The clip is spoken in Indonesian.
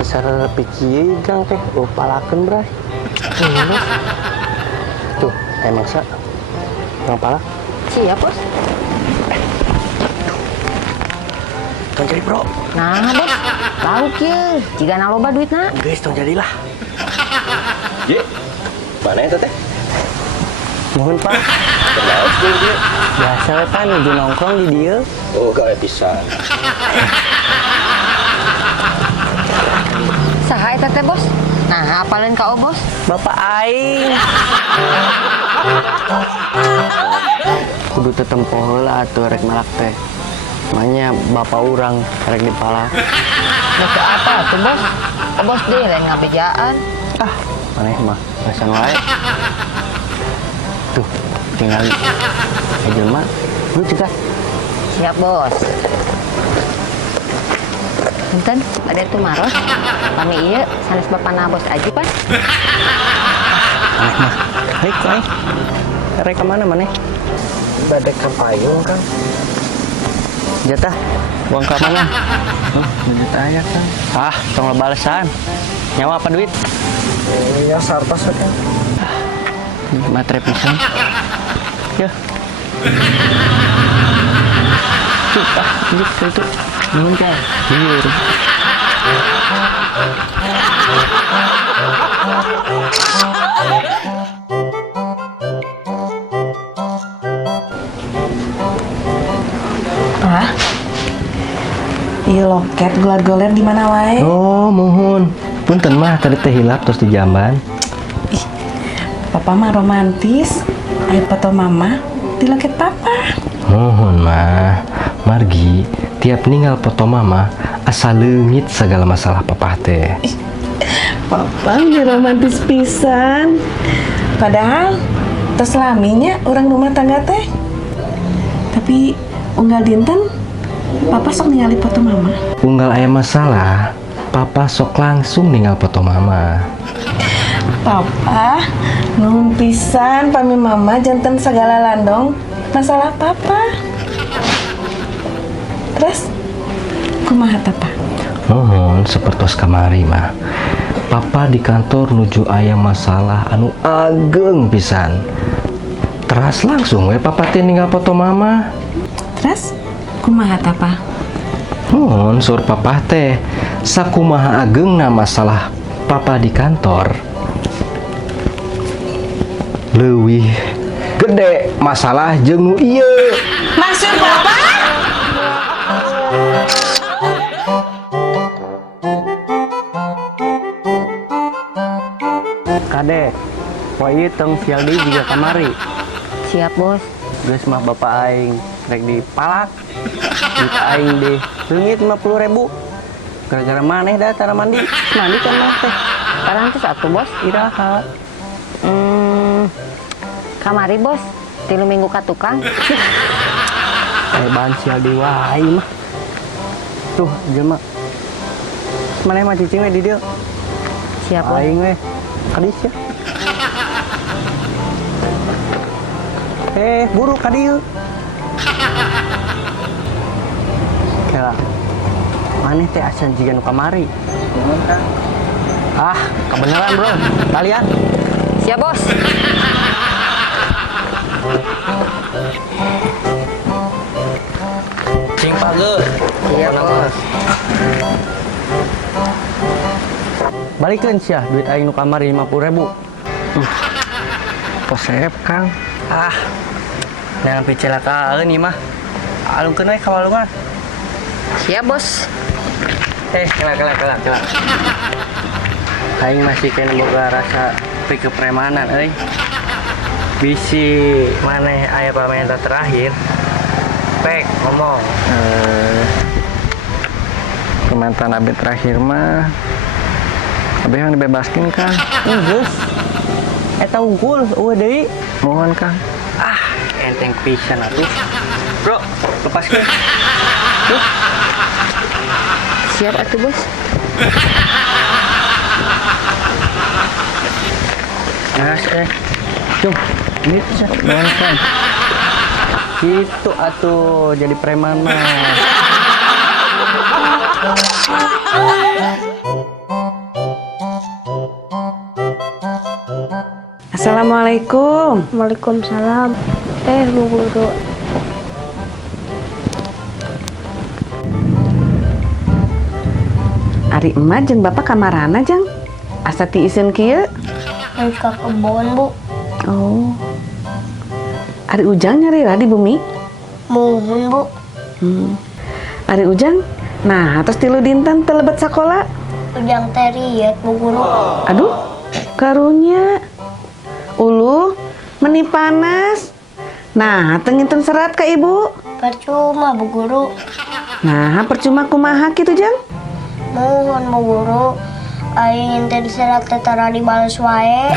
Secara pikir gang teh palakeun bray. Tuh, emang sa. Yang palak. Siap, Bos. Tong jadi bro. Nah, Bos. Lauk ye. Jika loba duitna. Guys, tong jadilah. Ye, mana ya teh? Mohon pak. Terlalu sih dia. Biasa we pan nuju nongkrong di dieu. Oh, gak bisa. Saha eta teh, Bos? Nah, apalin kau, Bos? Bapak aing. Kudu tetempo heula atuh rek malak teh. Makanya bapak urang rek dipalak. Baca apa tuh, Bos? Oh, Bos deh lain ngabejaan. Ah, maneh mah pesan wae. Tuh, tinggal jelema. Lu cegat. Siap, Bos. Punten, ada tuh Maros. Kami iya sanes bapana Bos aja, Pan. Maneh mah. Hei, kuai. Rek ka mana maneh? Badek ke payung kan? Jatah, uang ke mana? Oh, menjut aja kan? Ah, tong balesan. Nyawa apa duit? Iya, sartas kan? Matre pisan. Ya. Tuh, itu. Belum kan? Liur. Ah, iya loket goler-goler di mana wae? Oh, mohon. Punten mah tadi teh hilap terus di jamban. Ih, papa mah romantis. Ayo foto mama di loket papa. Mohon mah, margi tiap ninggal foto mama asal leungit segala masalah papa teh. Papa ini romantis pisan. Padahal tos laminya orang rumah tangga teh. Tapi unggal dinten papa sok ningali foto mama. Unggal aya masalah, papa sok langsung ninggal foto mama. Papa nuhun pisan pami mama janten segala landong masalah papa. Terus kumaha papa? Mohon sepertos kamari mah. Papa di kantor nuju aya masalah anu ageng pisan. Teras langsung we papa teh ninggal foto mama. Terus kumaha papa? Mohon sur papa teh sakumaha ageungna masalah papa di kantor. Leuwih gede masalah jeung nu ieu. Maksud papa? Kade, poe ieu tong sial deui jiga kamari. Siap, Bos. Geus mah bapak aing rek dipalak. Duit aing deh leungit 50.000. Gara-gara maneh da tara mandi. Mandi kan mah teh. Sekarang tuh satu, Bos. Iraha. Kamari, Bos. 3 minggu ka tukang. Bahan sial deui wae mah. Tuh, jelema. Maneh mah cicing we di dieu. Siap, Bos. Aing we. Kadis ya. Buru ka dieu. Kela. Maneh teh asan jiga nu kamari. Ah, kebenaran, Bro. Kalian Siap, Bos. Cing pager. Siap, Bos. balikeun sia duit aing nu kamari 50.000. Posep, Kang. Ah. Jangan picelakaan ieu mah. Alungkeun we ka walungan. Siap, Bos. Kela. Aing masih kena boga rasa kepremanan euy. Bisi maneh aya pamenta terakhir. Pek ngomong. Mantan abis terakhir mah abis yang dibebaskan kan. Geus. Eta unggul eueuh deui. Mohon Kang. Ah, enteng pisan atuh. Bro, lepaskeun. Tuh. Siap atuh, Bos. Gas Cung, ini mohon kan. Gitu atuh jadi preman mah. Assalamualaikum. Waalaikumsalam. Bu Guru. Ari emak jeung bapak kamarana jang? Asa ti iseun kieu? Ke kebon, Bu. Oh. Ari Ujang nyari di bumi? Muhun, Bu. Ari Ujang, nah terus tilu dinten telebet sakola? Ujang teriak, Bu Guru. Aduh, karunya. Ulu, meni panas. Nah, tengintun serat ke ibu. Percuma, Bu Guru. Nah, percuma kumaha kitu jang? Mohon, Bu Guru. Aing teh diserat tetara dibales wae.